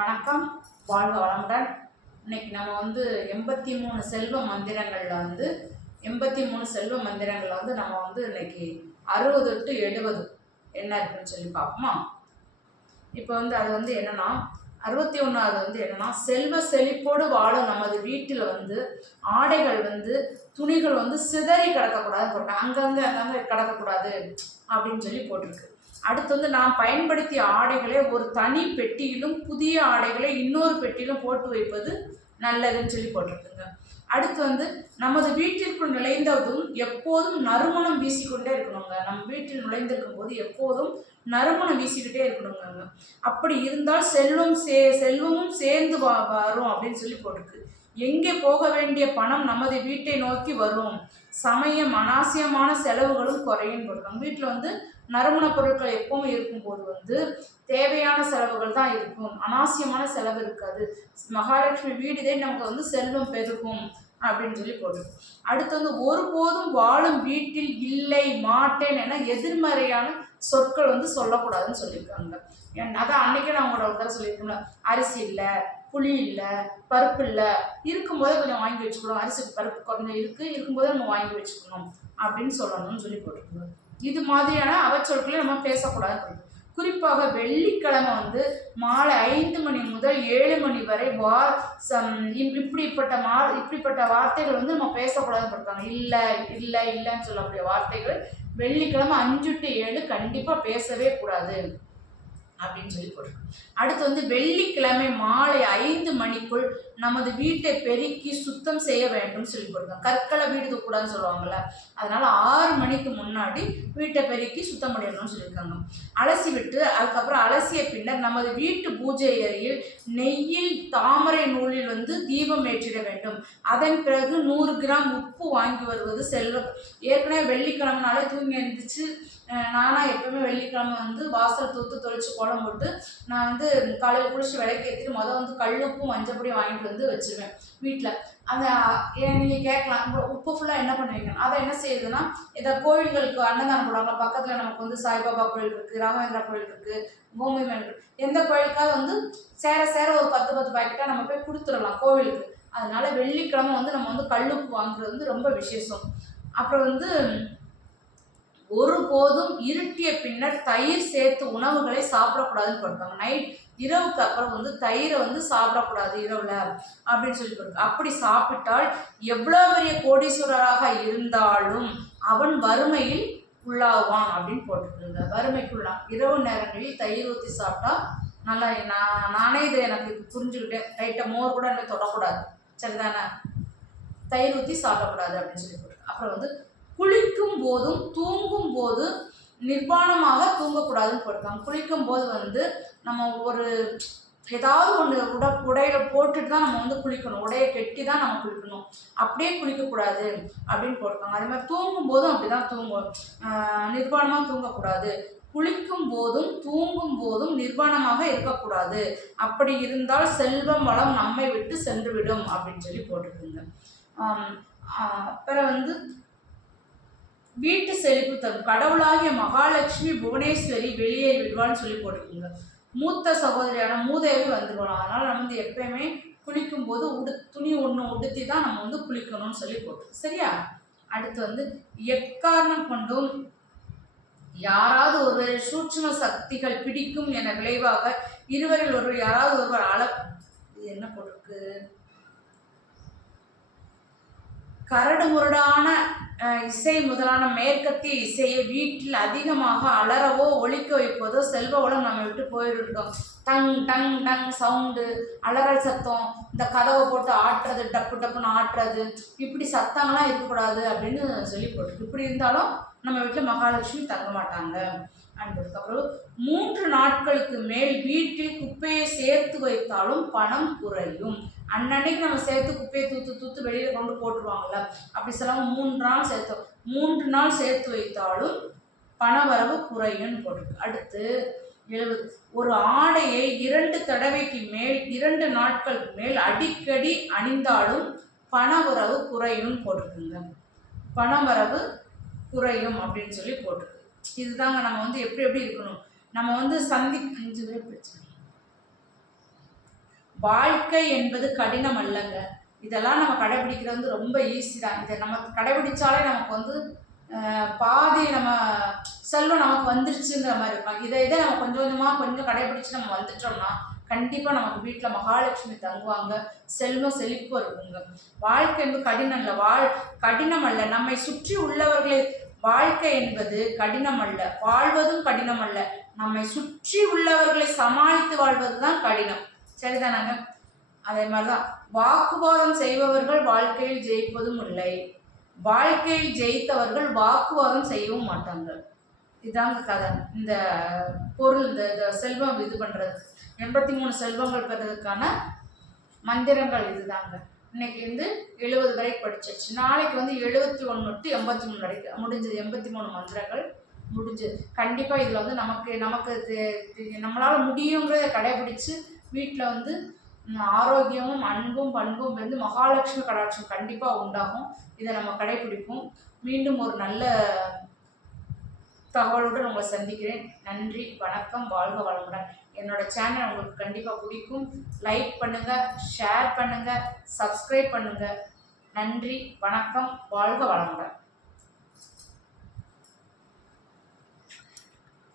வணக்கம், வாழ்க வளமுடன். இன்னைக்கு நம்ம 83 செல்வ மந்திரங்களில் 83 செல்வ மந்திரங்களில் நம்ம இன்னைக்கு 60 to 70 என்ன இருக்குன்னு சொல்லி பார்ப்போமா. இப்போ அது என்னன்னா 61வது என்னன்னா, செல்வ செழிப்போடு வாழும் நமது வீட்டில் ஆடைகள் துணிகள் சிதறி கிடக்கக்கூடாதுன்னு போட்டேன். அங்கங்கே கிடக்கக்கூடாது அப்படின்னு சொல்லி போட்டிருக்கு. அடுத்து நாம் பயன்படுத்திய ஆடைகளை ஒரு தனி பெட்டியிலும் புதிய ஆடைகளை இன்னொரு பெட்டியிலும் போட்டு வைப்பது நல்லதுன்னு சொல்லி போட்டிருக்குங்க. அடுத்து நமது வீட்டிற்குள் நுழைந்ததும் எப்போதும் நறுமணம் வீசிக்கொண்டே இருக்கணுங்க. நம்ம வீட்டில் நுழைந்திருக்கும் போது எப்போதும் நறுமணம் வீசிக்கிட்டே இருக்கணுங்க. அப்படி இருந்தால் செல்வமும் சேர்ந்து வரும் அப்படின்னு சொல்லி போட்டிருக்கு. எங்கே போக வேண்டிய பணம் நமது வீட்டை நோக்கி வரும், சமயம் அனாவசியமான செலவுகளும் குறையும் போட்டிருக்காங்க. வீட்டில் நறுமண பொருட்கள் எப்பவும் இருக்கும்போது தேவையான செலவுகள் தான் இருக்கும், அனாவசியமான செலவு இருக்காது. மகாலட்சுமி வீடுதே நமக்கு செல்வம் பெருகும் அப்படின்னு சொல்லி போட்டிருக்கு. அடுத்து ஒருபோதும் வாழும் வீட்டில் இல்லை, மாட்டேன் என எதிர்மறையான சொற்கள் சொல்லக்கூடாதுன்னு சொல்லியிருக்காங்க. அதான் அன்னைக்கே நான் உங்களோட ஒரு தடவை சொல்லியிருக்கோம்ல, அரிசி இல்லை, புளி இல்லை, பருப்பு இல்லை, இருக்கும்போதே கொஞ்சம் வாங்கி வச்சுக்கணும். அரிசி பருப்பு கொஞ்சம் இருக்கும்போதே நம்ம வாங்கி வச்சுக்கணும் அப்படின்னு சொல்லணும்னு சொல்லி போட்டிருக்கோம். இது மாதிரியான அவச்சொற்களை நம்ம பேசக்கூடாது. குறிப்பாக வெள்ளிக்கிழமை மாலை 5 மணி முதல் 7 மணி வரை இப்படிப்பட்ட வார்த்தைகள் நம்ம பேசக்கூடாதுன்னு இருக்காங்க. இல்லை இல்லை இல்லைன்னு சொல்லக்கூடிய வார்த்தைகள் வெள்ளிக்கிழமை 5 to 7 கண்டிப்பாக பேசவே கூடாது அப்படின்னு சொல்லி போட்டிருக்கோம். அடுத்து வெள்ளிக்கிழமை மாலை 5 மணிக்குள் நமது வீட்டை பெருக்கி சுத்தம் செய்ய வேண்டும் சொல்லி போட்டிருக்கோம். கற்களை வீடு தூக்கூடாதுன்னு சொல்லுவாங்கள்ல, அதனால 6 மணிக்கு முன்னாடி வீட்டை பெருக்கி சுத்தம் பண்ணிடணும்னு சொல்லியிருக்காங்க. அலசி விட்டு அதுக்கப்புறம் அலசிய பின்னர் நமது வீட்டு பூஜை அறையில் நெய்யில் தாமரை நூலில் தீபம் ஏற்றிட வேண்டும். அதன் பிறகு 100 கிராம் உப்பு வாங்கி வருவது செல்வம். ஏற்கனவே வெள்ளிக்கிழமைனாலே தூங்கி எழுந்திரிச்சு நானா எப்பவுமே வெள்ளிக்கிழமை வாசல் தூத்து தொளிச்சு கோலம் போட்டு நான் காலையில் குளிச்சு விளக்கேற்றிட்டு கல்லுப்பும் மஞ்சப்பொடியும் வாங்கிட்டு வச்சிருவேன் வீட்டில். அந்த நீங்கள் கேட்கலாம், உப்பு ஃபுல்லாக என்ன பண்ணுவீங்க? அதை என்ன செய்யுதுன்னா, இதை கோயில்களுக்கு அன்னதானம் போடுவாங்க. பக்கத்தில் நமக்கு சாய்பாபா கோயில் இருக்குது, ராகவேந்திரா கோயில் இருக்குது, பூமி மேல் இருக்குது. எந்த கோயிலுக்காவது சேர ஒரு 10 பாக்கெட்டாக நம்ம போய் கொடுத்துடலாம் கோவிலுக்கு. அதனால வெள்ளிக்கிழமை நம்ம கல்லுப்பு வாங்குறது ரொம்ப விசேஷம். அப்புறம் ஒருபோதும் இருட்டிய பின்னர் தயிர் சேர்த்து உணவுகளை சாப்பிடக்கூடாதுன்னு போட்டாங்க. இரவுக்கு அப்புறம் தயிரை சாப்பிடக்கூடாது இரவுல அப்படின்னு சொல்லி போட்டாங்க. அப்படி சாப்பிட்டால் எவ்வளோ பெரிய கோடீஸ்வரராக இருந்தாலும் அவன் வறுமையில் உள்ளாவான் அப்படின்னு போட்டுருக்குங்க. வறுமைக்குள்ளா இரவு நேரங்களில் தயிர் ஊற்றி சாப்பிட்டா நல்லா. நானே இதை எனக்கு புரிஞ்சுக்கிட்டேன். லைட்டாக மோர் கூட என்ன தொடக்கூடாது, சரிதானே? தயிர் ஊற்றி சாப்பிடக்கூடாது அப்படின்னு சொல்லி போட்டு. அப்புறம் குளிக்கும் போதும் தூங்கும் போது நிர்வாணமாக தூங்கக்கூடாதுன்னு போட்டிருக்காங்க. குளிக்கும் போது நம்ம ஒரு ஏதாவது ஒன்று உடையில போட்டுட்டு தான் நம்ம குளிக்கணும். உடையை கெட்டி தான் நம்ம குளிக்கணும், அப்படியே குளிக்கக்கூடாது அப்படின்னு போட்டிருக்காங்க. அதே மாதிரி தூங்கும் போதும் அப்படி தான் நிர்வாணமாக தூங்கக்கூடாது. குளிக்கும் போதும் தூங்கும் போதும் நிர்வாணமாக இருக்கக்கூடாது. அப்படி இருந்தால் செல்வம் வளம் நம்மை விட்டு சென்றுவிடும் அப்படின்னு சொல்லி போட்டிருக்குங்க. அப்புறம் வீட்டு செழிப்பு தரும் கடவுளாகிய மகாலட்சுமி புவனேஸ்வரி வெளியே விடுவான்னு சொல்லி போட்டுருக்குங்க. மூத்த சகோதரியான மூதேவி வந்துடுவாங்க. அதனால நம்ம எப்பயுமே குளிக்கும் போது துணி ஒன்று உடுத்தி தான் நம்ம குளிக்கணும்னு சொல்லி போட்டுருக்கு. சரியா? அடுத்து எக்காரணம் கொண்டும் யாராவது ஒருவர் சூட்சும சக்திகள் பிடிக்கும் என விளைவாக இருவரில் ஒருவர் யாராவது ஒருவர் என்ன போட்டிருக்கு? கரடு முரடான இசை முதலான மேற்கத்திய இசையை வீட்டில் அதிகமாக அலறவோ ஒலிக்க வைப்பதோ செல்வ வளம் நம்ம விட்டு போயிடும். டங் டங் டங் சவுண்டு, அலறல் சத்தம், இந்த கதவை போட்டு ஆட்டுறது, டப்பு டப்புன்னு ஆட்டுறது, இப்படி சத்தங்கள்லாம் இருக்கக்கூடாது அப்படின்னு சொல்லி போட்டு. இப்படி இருந்தாலும் நம்ம வீட்டில் மகாலட்சுமி தங்க மாட்டாங்க. அதுக்கப்புறம் 3 நாட்களுக்கு மேல் வீட்டில் குப்பையை சேர்த்து வைத்தாலும் பணம் குறையும். அன்னன்னைக்கு நம்ம சேர்த்து குப்பையை தூத்து வெளியில் கொண்டு போட்டுருவாங்கள்ல, அப்படி சிலவங்க 3 நாள் சேர்த்து வைத்தாலும் பணவரவு குறையும்னு போட்டிருக்கு. அடுத்து 70 ஒரு ஆடையை 2 தடவைக்கு மேல் 2 நாட்களுக்கு மேல் அடிக்கடி அணிந்தாலும் பணவரவு குறையும்னு போட்டிருக்குங்க. பணவரவு குறையும் அப்படின்னு சொல்லி போட்டிருக்கு. இதுதாங்க நம்ம எப்படி இருக்கணும். நம்ம 5 பேர் பிரச்சனை வாழ்க்கை என்பது கடினம் அல்லங்க. இதெல்லாம் நம்ம கடைபிடிக்கிறது வந்து ரொம்ப ஈஸி தான். இதை நம்ம கடைபிடிச்சாலே நமக்கு வந்து பாதி நம்ம செல்வம் நமக்கு வந்துருச்சுங்கிற மாதிரி இருக்கும். இதை நம்ம கொஞ்சம் கொஞ்சமாக கொஞ்சம் கடைபிடிச்சு நம்ம வந்துட்டோம்னா கண்டிப்பாக நமக்கு வீட்டில் மகாலட்சுமி தங்குவாங்க, செல்வம் செழிப்பு இருக்குங்க. வாழ்க்கை என்பது கடினம் அல்ல. நம்மை சுற்றி உள்ளவர்களை வாழ்க்கை என்பது கடினம் அல்ல, வாழ்வதும் கடினம் அல்ல. நம்மை சுற்றி உள்ளவர்களை சமாளித்து வாழ்வது தான் கடினம். சரிதானாங்க? அதே மாதிரிதான் வாக்குவாதம் செய்பவர்கள் வாழ்க்கையில் ஜெயிப்பதும் இல்லை, வாழ்க்கையில் ஜெயித்தவர்கள் வாக்குவாதம் செய்யவும் மாட்டாங்க. இதாங்க கதை. இந்த பொருள் இந்த செல்வம் இது பண்ணுறது 83 செல்வங்கள் பெறதுக்கான மந்திரங்கள் இதுதாங்க. இன்னைக்கு வந்து 70 வரைக்கும் படிச்சிருச்சு. நாளைக்கு வந்து 71 to 83 வரைக்கும் முடிஞ்சது. 83 மந்திரங்கள் முடிஞ்சது. கண்டிப்பாக இதில் வந்து நமக்கு நம்மளால் முடியுங்கிறத கடைபிடிச்சு வீட்டில் வந்து ஆரோக்கியமும் அன்பும் பண்பும் வந்து மகாலட்சுமி கடாட்சம் கண்டிப்பாக உண்டாகும். இதை நம்ம கடைபிடிப்போம். மீண்டும் ஒரு நல்ல தகவலுடன் உங்களை சந்திக்கிறேன். நன்றி, வணக்கம், வாழ்க வளமுடன். என்னோட சேனல் உங்களுக்கு கண்டிப்பாக பிடிக்கும். லைக் பண்ணுங்கள், ஷேர் பண்ணுங்கள், சப்ஸ்கிரைப் பண்ணுங்கள். நன்றி, வணக்கம், வாழ்க வளமுடன்.